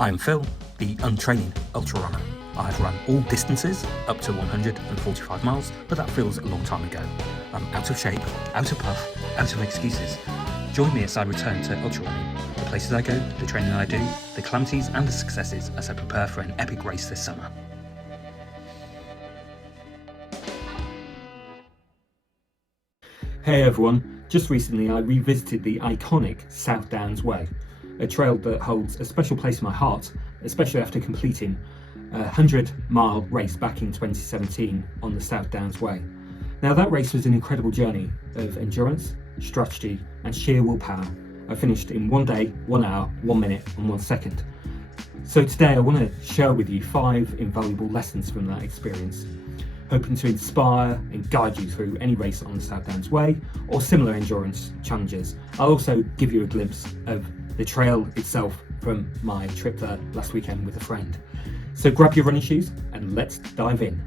I am Phil, the untraining ultra runner. I have run all distances up to 145 miles, but that feels a long time ago. I'm out of shape, out of puff, out of excuses. Join me as I return to ultra running, the places I go, the training I do, the calamities and the successes as I prepare for an epic race this summer. Hey everyone, just recently I revisited the iconic South Downs Way, a trail that holds a special place in my heart, especially after completing a 100-mile race back in 2017 on the South Downs Way. Now that race was an incredible journey of endurance, strategy and sheer willpower. I finished in 1 day, 1 hour, 1 minute and 1 second. So today I want to share with you 5 invaluable lessons from that experience, hoping to inspire and guide you through any race on the South Downs Way or similar endurance challenges. I'll also give you a glimpse of the trail itself from my trip there last weekend with a friend. So grab your running shoes and let's dive in.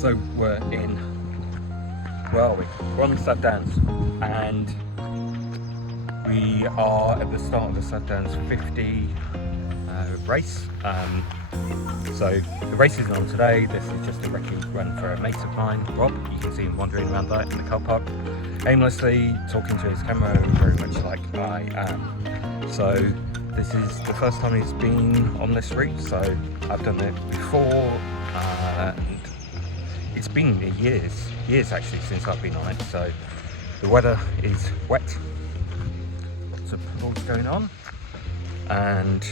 So we're on the South Downs and we are at the start of the South Downs 50 race. So the race isn't on today. This is just a recce run for a mate of mine, Rob. You can see him wandering around there in the car park, aimlessly talking to his camera, very much like I am. So this is the first time he's been on this route, so I've done it before and it's been years actually since I've been on it. So the weather is wet, lots of puddles going on, and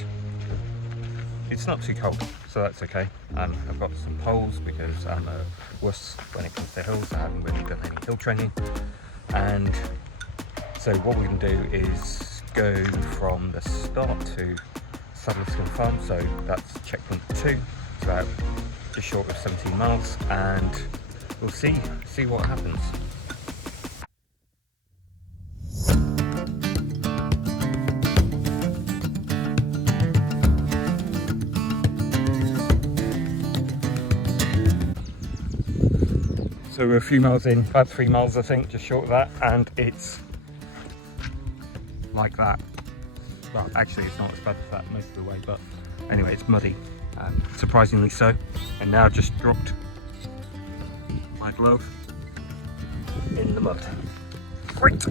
it's not too cold, so that's okay. I've got some poles because I'm a wuss when it comes to hills. I haven't really done any hill training, and so what we're going to do is go from the start to Saddleston Farm. So that's checkpoint 2. It's about just short of 17 miles, and we'll see what happens. So we're a few miles in, about 3 miles I think, just short of that, and it's like that. Well, actually it's not as bad as that most of the way, but anyway, it's muddy. Surprisingly so. And now I've just dropped my glove in the mud. Great!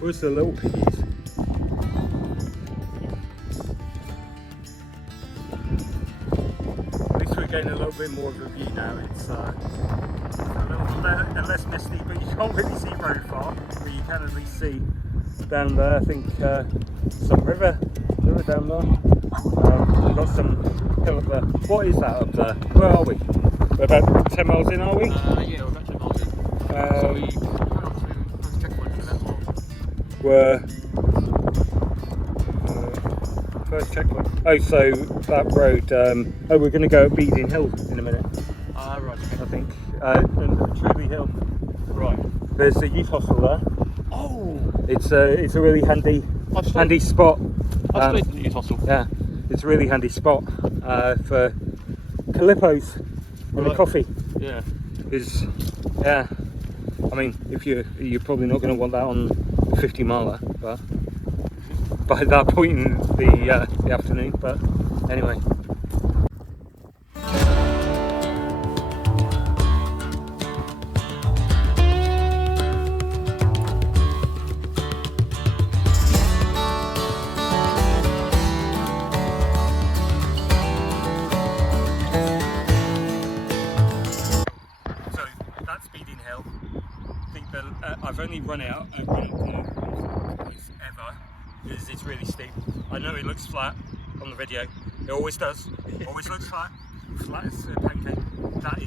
Where's the little piggies? At least we're getting a little bit more of a view now. It's a little less misty, but you can't really see very far. But you can at least see down there. I think some river down there. We've got some hill up there. What is that up there? Where are we? We're about 10 miles in, are we? Yeah, we're about 10 miles in. So we come up to first checkpoint in that one. Were first checkpoint. Oh, so that road. Oh, we're going to go up Beading Hill in a minute. Right. I think. And Truby Hill. Right. There's a youth hostel there. Oh. It's a really handy spot. I've stayed in the youth hostel. Yeah, it's a really handy spot for Calippos and a coffee. Yeah. Yeah. I mean, if you're probably not going to want that on a 50 miler, but by that point in the afternoon. But anyway. I've only run out and run it more ever because it's really steep. I know it looks flat on the video. It always does. It always looks flat as a pancake. That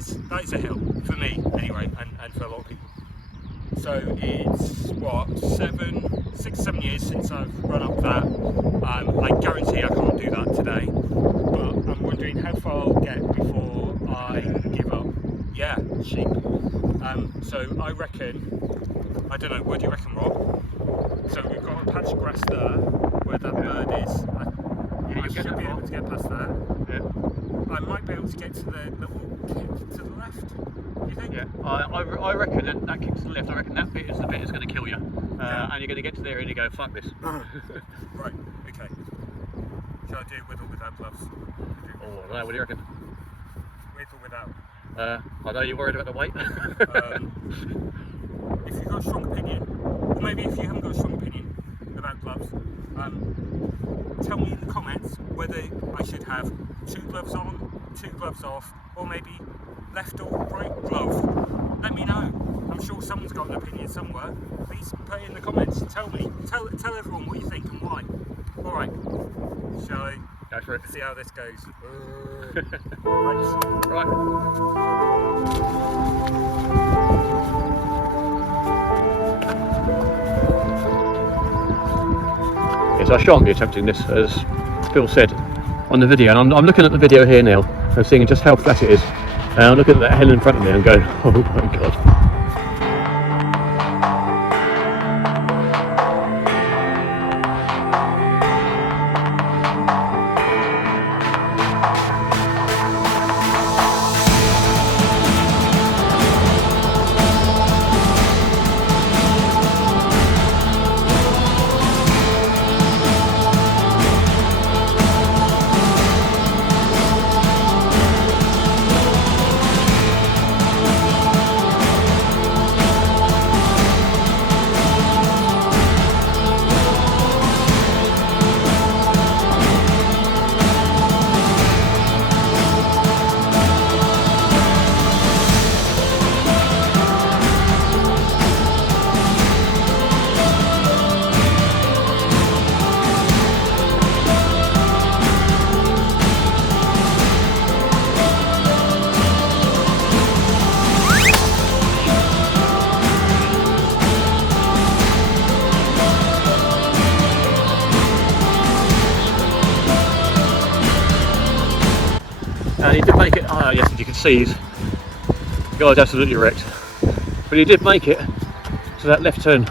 is a hill for me anyway, and for a lot of people. So it's what 6-7 years since I've run up that. I guarantee I can't do that today, but I'm wondering how far I'll get before I give up. Yeah, sheep. So I reckon, I don't know, where do you reckon, Rob? So we've got a patch of grass there where that bird is. I should be able to get past that. Yeah. I might be able to get to the little kick to the left. Do you think? Yeah. I reckon that kick to the left. I reckon that bit is the bit that's going to kill you, and you're going to get to there and you go, fuck this. Right. Okay. Shall I do it with or without gloves? Oh, I don't know. What do you reckon? With or without? I know you're worried about the weight. If you've got a strong opinion, or maybe if you haven't got a strong opinion about gloves, tell me in the comments whether I should have 2 gloves on, 2 gloves off, or maybe left or right glove. Let me know. I'm sure someone's got an opinion somewhere. Please put it in the comments. Tell me. Tell everyone what you think and why. All right. Shall I? Go for it. See how this goes. Right. Yes, I shan't be attempting this, as Phil said on the video, and I'm looking at the video here now and seeing just how flat it is, and I'm looking at that hill in front of me and going, oh my god. And he did make it, yes, as you can see, the guy's absolutely wrecked. But he did make it to that left turn.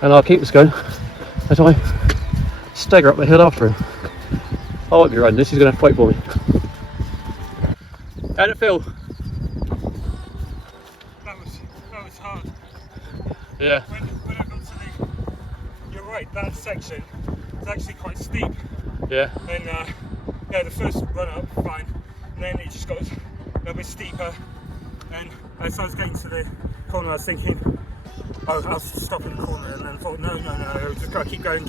And I'll keep this going as I stagger up the hill after him. I won't be running this, he's going to have to wait for me. How'd it feel? That was hard. Yeah. When I got to you're right, that section is actually quite steep. Yeah. And yeah, the first run up, fine. And then it just got a little bit steeper. And as I was getting to the corner, I was thinking, oh, I'll stop in the corner. And then I thought, no, I've just got to keep going.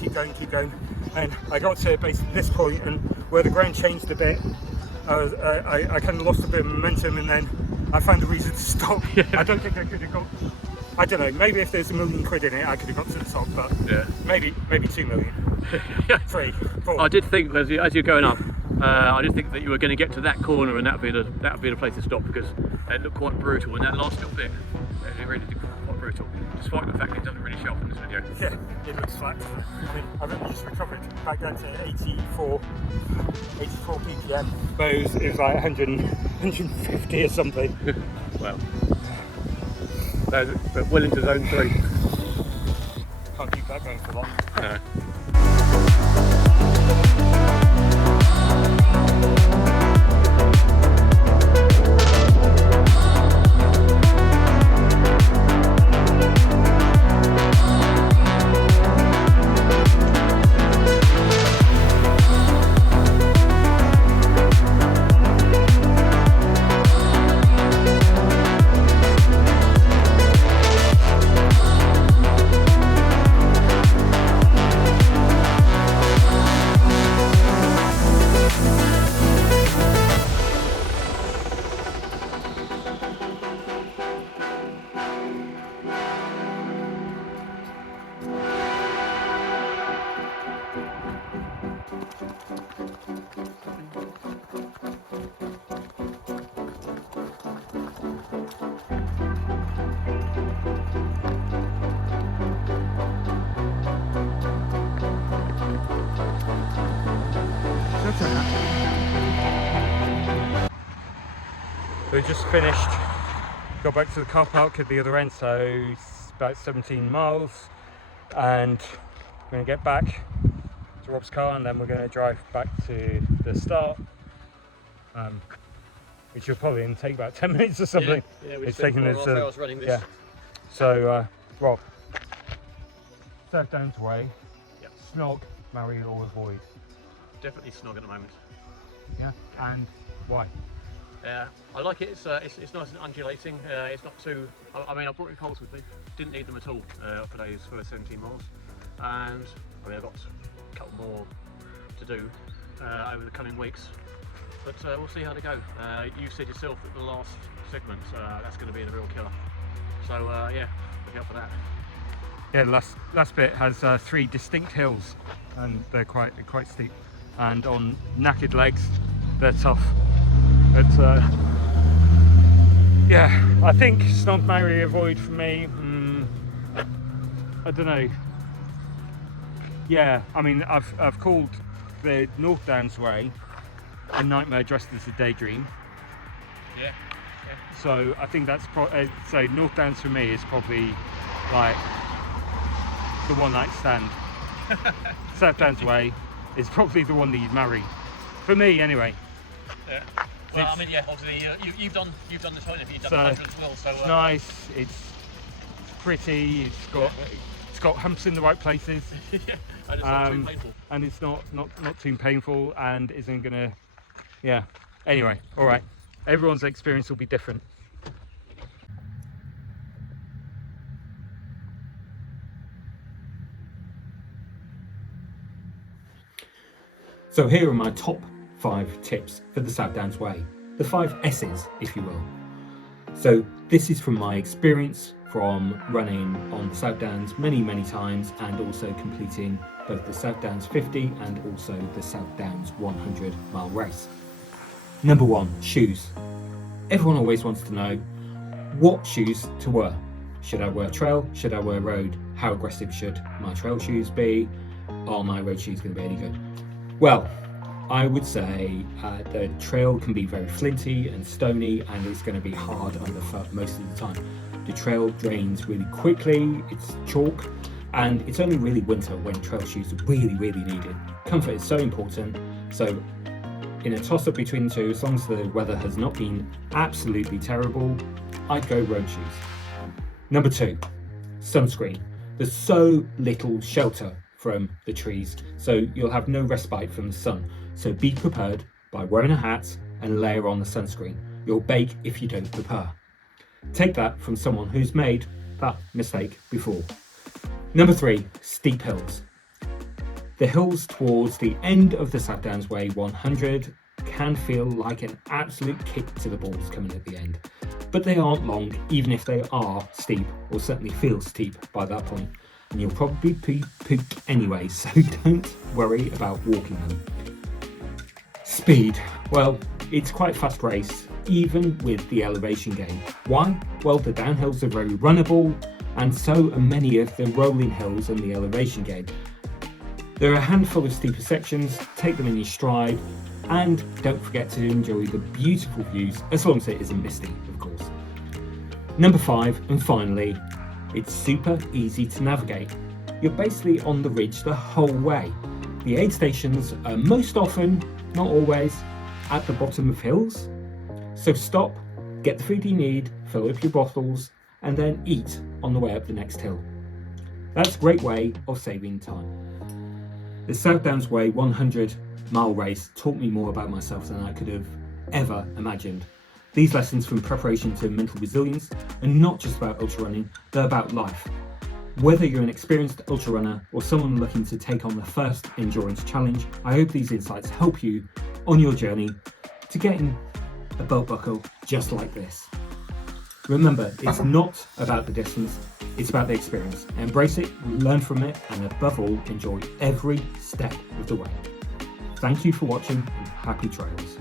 And I got to basically this point, and where the ground changed a bit, I kind of lost a bit of momentum, and then I found a reason to stop. Yeah. I don't think I could have got, I don't know, maybe if there's £1 million in it, I could have got to the top, but yeah, maybe 2 million. 3, 4. I did think as you're going up, I did think that you were going to get to that corner and that would be the place to stop, because it looked quite brutal, and that last little bit, it really did look quite brutal, despite the fact it doesn't really show up in this video. Yeah, it looks flat. I mean, I've only just recovered back down to 84 ppm, but it was like 150 or something. Well, but well into zone 3. Can't keep that going for long. No. we just finished, got back to the car park at the other end, so it's about 17 miles, and we're going to get back to Rob's car, and then we're going to drive back to the start, which will probably only take about 10 minutes or something. Yeah, it's taking us hours running this. Yeah. So Rob, South Downs Way, Yep. snog, marry or avoid? Definitely snog at the moment. Yeah, and why? I like it. It's nice and undulating. It's not too. I mean, I brought my poles with me. Didn't need them at all for today's first 17 miles, and I mean I've got a couple more to do over the coming weeks. But we'll see how they go. You said yourself that the last segment that's going to be the real killer. So yeah, look out for that. Yeah, last bit has 3 distinct hills, and they're quite steep, and on knackered legs they're tough. But yeah, I think snog, marry, avoid for me. I don't know. Yeah, I mean I've called the North Downs Way a nightmare dressed as a daydream. Yeah. So I think that's so North Downs for me is probably like the one night stand. South Downs Way is probably the one that you'd marry, for me anyway. Yeah. Well, I mean, yeah. Obviously, you've done this whole interview. You've done the 100 as well. So it's nice. It's pretty. It's got humps in the right places. Yeah, and it's not too painful. And it's not too painful, and isn't gonna. Yeah. Anyway, all right. Everyone's experience will be different. So here are my top 5 tips for the South Downs Way. The 5 S's, if you will. So this is from my experience from running on the South Downs many times, and also completing both the South Downs 50 and also the South Downs 100 mile race. Number 1, shoes. Everyone always wants to know what shoes to wear. Should I wear trail? Should I wear road? How aggressive should my trail shoes be? Are my road shoes going to be any good? Well, I would say the trail can be very flinty and stony, and it's going to be hard underfoot most of the time. The trail drains really quickly, it's chalk, and it's only really winter when trail shoes are really needed. Comfort is so important, so in a toss-up between the two, as long as the weather has not been absolutely terrible, I'd go road shoes. Number 2, sunscreen. There's so little shelter from the trees, so you'll have no respite from the sun. So be prepared by wearing a hat and layer on the sunscreen. You'll bake if you don't prepare. Take that from someone who's made that mistake before. Number 3, steep hills. The hills towards the end of the South Downs Way 100 can feel like an absolute kick to the balls coming at the end. But they aren't long, even if they are steep, or certainly feel steep by that point. And you'll probably poop anyway, so don't worry about walking them. Speed. Well, it's quite fast race, even with the elevation gain. Why? Well, the downhills are very runnable, and so are many of the rolling hills and the elevation gain. There are a handful of steeper sections, take them in your stride, and don't forget to enjoy the beautiful views, as long as it isn't misty, of course. Number 5, and finally, it's super easy to navigate. You're basically on the ridge the whole way. The aid stations are most often, not always, at the bottom of hills. So stop, get the food you need, fill up your bottles, and then eat on the way up the next hill. That's a great way of saving time. The South Downs Way 100 mile race taught me more about myself than I could have ever imagined. These lessons from preparation to mental resilience are not just about ultra running, they're about life. Whether you're an experienced ultra runner or someone looking to take on the first endurance challenge, I hope these insights help you on your journey to getting a belt buckle just like this. Remember, it's not about the distance, it's about the experience. Embrace it, learn from it, and above all, enjoy every step of the way. Thank you for watching, and happy trails.